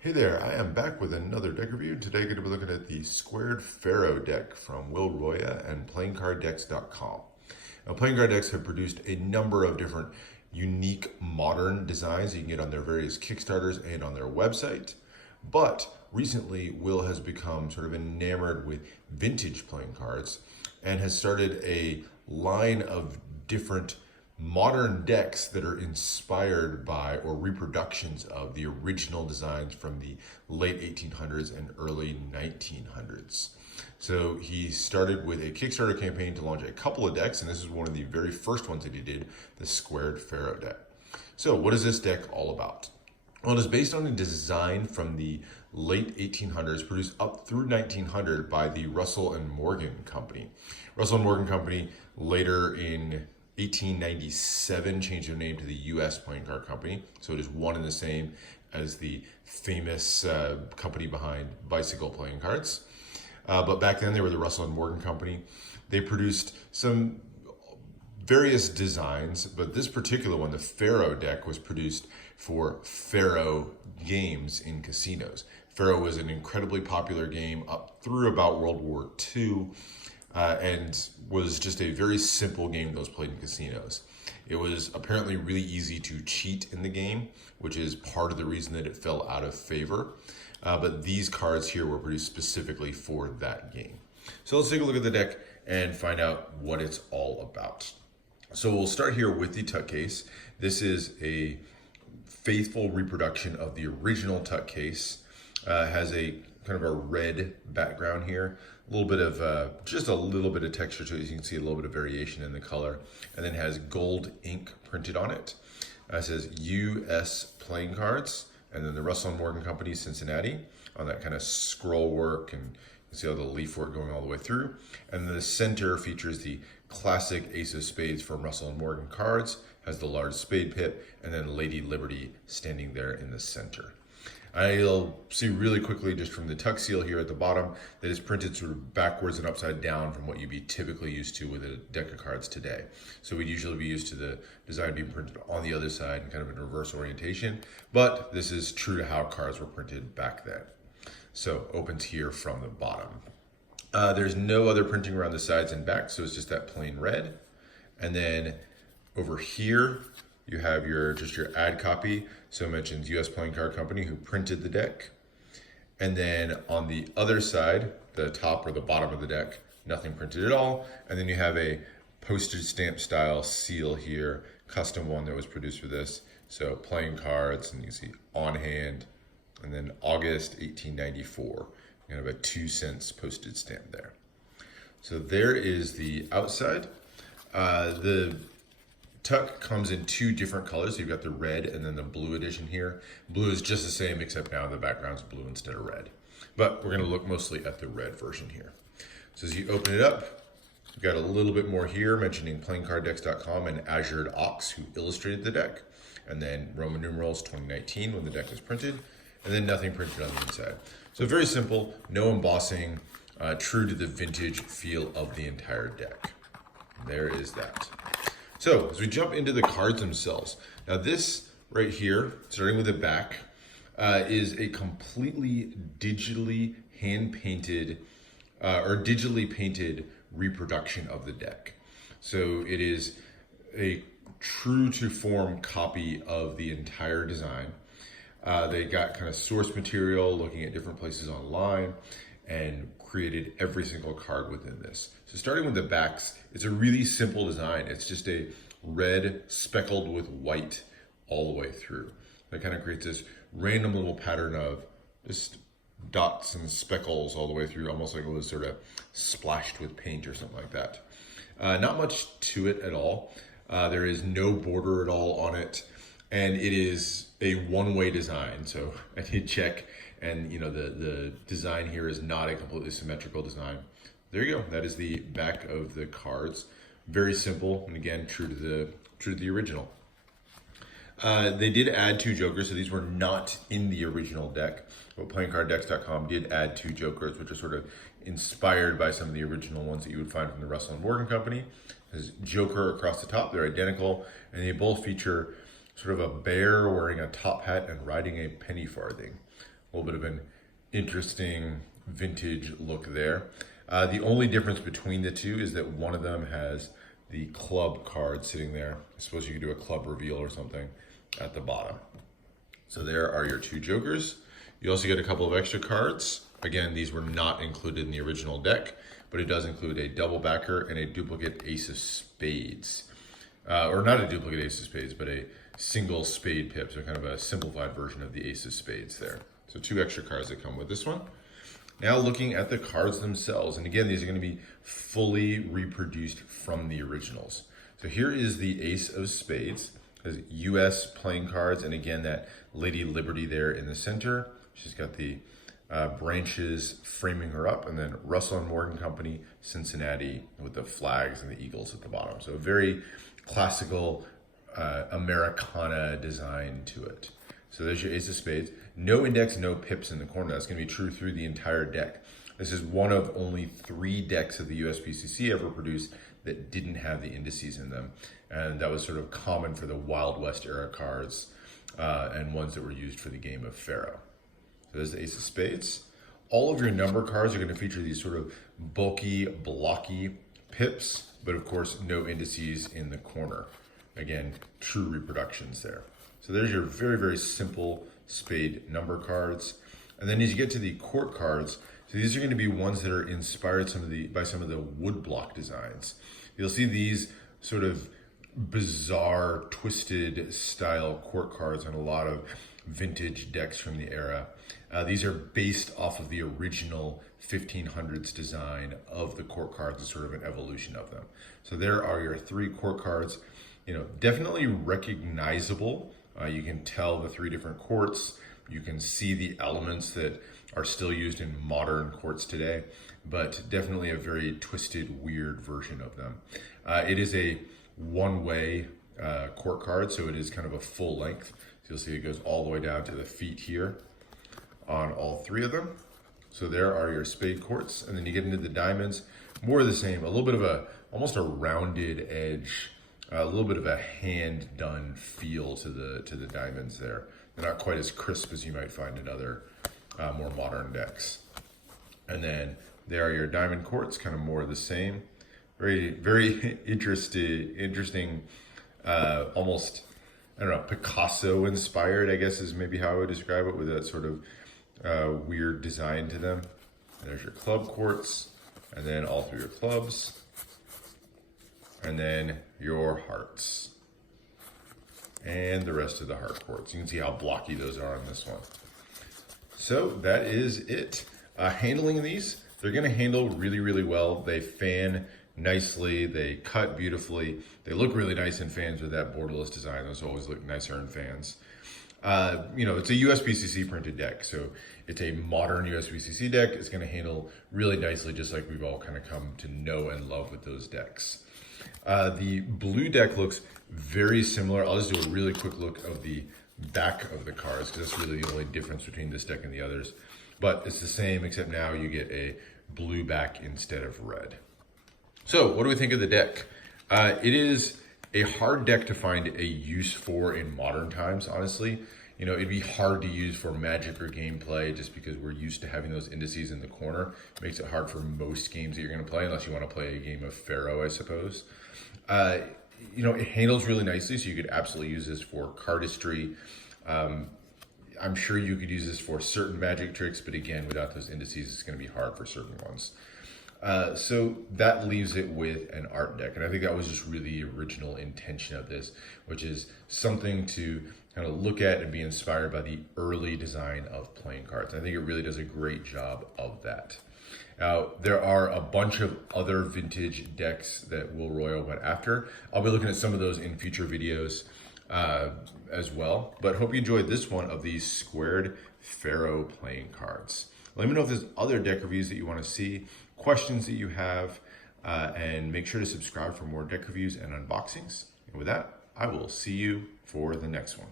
Hey there, I am back with another deck review. Today I'm going to be looking at the Squared Faro deck from Will Rita and PlayingCardDecks.com. Now, PlayingCardDecks have produced a number of different unique modern designs you can get on their various Kickstarters and on their website. But recently, Will has become sort of enamored with vintage playing cards and has started a line of different modern decks that are inspired by or reproductions of the original designs from the late 1800s and early 1900s. So he started with a Kickstarter campaign to launch a couple of decks, and this is one of the very first ones that he did, the Squared Faro deck. So what is this deck all about? Well, it is based on a design from the late 1800s, produced up through 1900 by the Russell and Morgan Company. Russell and Morgan Company later in 1897 changed their name to the U.S. Playing Card Company, so it is one and the same as the famous company behind bicycle playing cards. But back then they were the Russell and Morgan Company. They produced some various designs, but this particular one, the Faro deck, was produced for Faro games in casinos. Faro was an incredibly popular game up through about World War II. And was just a very simple game that was played in casinos. It was apparently really easy to cheat in the game, which is part of the reason that it fell out of favor. But these cards here were produced specifically for that game. So let's take a look at the deck and find out what it's all about. So we'll start here with the Tuck case. This is a faithful reproduction of the original Tuck case. Has a kind of a red background here, a little bit of just a little bit of texture to it. You can see a little bit of variation in the color, and then has gold ink printed on it. It says U.S. Playing Cards, and then the Russell and Morgan Company, Cincinnati, on that kind of scroll work, and you can see all the leaf work going all the way through. And then the center features the classic Ace of Spades from Russell and Morgan Cards, has the large spade pip, and then Lady Liberty standing there in the center. I'll see really quickly just from the Tuck seal here at the bottom that is printed sort of backwards and upside down from what you'd be typically used to with a deck of cards today. So we'd usually be used to the design being printed on the other side and kind of in reverse orientation, but this is true to how cards were printed back then. So opens here from the bottom. There's no other printing around the sides and back, so it's just that plain red. And then over here, you have just your ad copy. So it mentions U.S. Playing Card Company, who printed the deck. And then on the other side, the top or the bottom of the deck, nothing printed at all. And then you have a postage stamp style seal here, custom one that was produced for this. So playing cards, and you see on hand, and then August 1894. You have a 2 cents postage stamp there. So there is the outside. The Tuck comes in two different colors. So you've got the red and then the blue edition here. Blue is just the same, except now the background's blue instead of red. But we're going to look mostly at the red version here. So as you open it up, you've got a little bit more here mentioning PlayingCardDecks.com and Azured Ox, who illustrated the deck. And then Roman numerals 2019 when the deck was printed. And then nothing printed on the inside. So very simple, no embossing, true to the vintage feel of the entire deck. There is that. So as we jump into the cards themselves, now this right here, starting with the back, is a completely digitally hand-painted or digitally painted reproduction of the deck. So it is a true to form copy of the entire design. They got kind of source material, looking at different places online, and created every single card within this. So starting with the backs, it's a really simple design. It's just a red speckled with white all the way through. That kind of creates this random little pattern of just dots and speckles all the way through, almost like it was sort of splashed with paint or something like that. Not much to it at all. There is no border at all on it, and it is a one-way design. So I did check, and you know the design here is not a completely symmetrical design. There you go. That is the back of the cards. Very simple, and again, true to the original. They did add 2 jokers, so these were not in the original deck. But PlayingCardDecks.com did add 2 jokers, which are sort of inspired by some of the original ones that you would find from the Russell and Morgan Company. There's Joker across the top, they're identical, and they both feature sort of a bear wearing a top hat and riding a penny farthing. A little bit of an interesting vintage look there. The only difference between the two is that one of them has the club card sitting there. I suppose you could do a club reveal or something at the bottom. So there are your two jokers. You also get a couple of extra cards. Again, these were not included in the original deck, but it does include a double backer and a duplicate ace of spades. Or not a duplicate ace of spades, but a single spade pip, so kind of a simplified version of the ace of spades there. So two extra cards that come with this one. Now looking at the cards themselves, and again, these are going to be fully reproduced from the originals. So here is the ace of spades. There's US playing cards, and again, that Lady Liberty there in the center. She's got the branches framing her up, and then Russell and Morgan Company, Cincinnati, with the flags and the eagles at the bottom. So a very classical Americana design to it. So there's your ace of spades. No index, no pips in the corner. That's going to be true through the entire deck. This is one of only 3 decks of the USPCC ever produced that didn't have the indices in them. And that was sort of common for the Wild West era cards and ones that were used for the game of Faro. So there's the ace of spades. All of your number cards are going to feature these sort of bulky, blocky pips, but of course no indices in the corner. Again, true reproductions there. So there's your very, very simple spade number cards. And then as you get to the court cards, so these are going to be ones that are inspired by some of the woodblock designs. You'll see these sort of bizarre, twisted style court cards on a lot of vintage decks from the era. These are based off of the original 1500s design of the court cards and sort of an evolution of them. So there are your 3 court cards. You know, definitely recognizable. You can tell the 3 different courts. You can see the elements that are still used in modern courts today, but definitely a very twisted, weird version of them. It is a one-way court card, so it is kind of a full length. So you'll see it goes all the way down to the feet here on all 3 of them. So there are your spade courts, and then you get into the diamonds, more of the same, a little bit of almost a rounded edge, a little bit of a hand-done feel to the diamonds there. They're not quite as crisp as you might find in other more modern decks. And then there are your diamond courts, kind of more of the same. Very, very interesting, almost, I don't know, Picasso-inspired, I guess is maybe how I would describe it, with that sort of weird design to them. And there's your club courts, and then all 3 your clubs. And then your hearts and the rest of the heart courts. You can see how blocky those are on this one. So that is it. Handling these, they're going to handle really, really well. They fan nicely. They cut beautifully. They look really nice in fans with that borderless design. Those always look nicer in fans. You know, it's a USPCC printed deck, so it's a modern USPCC deck. It's going to handle really nicely, just like we've all kind of come to know and love with those decks. The blue deck looks very similar. I'll just do a really quick look of the back of the cards, because that's really the only difference between this deck and the others. But it's the same, except now you get a blue back instead of red. So what do we think of the deck? It is a hard deck to find a use for in modern times, honestly. You know, it'd be hard to use for Magic or gameplay just because we're used to having those indices in the corner. It makes it hard for most games that you're going to play, unless you want to play a game of Faro, I suppose. You know, it handles really nicely, so you could absolutely use this for cardistry. I'm sure you could use this for certain magic tricks, but again, without those indices, it's going to be hard for certain ones. So that leaves it with an art deck. And I think that was just really the original intention of this, which is something to kind of look at and be inspired by the early design of playing cards. I think it really does a great job of that. Now, there are a bunch of other vintage decks that Will Rita went after. I'll be looking at some of those in future videos as well. But hope you enjoyed this one of these squared Faro playing cards. Let me know if there's other deck reviews that you want to see, questions that you have, and make sure to subscribe for more deck reviews and unboxings. And with that, I will see you for the next one.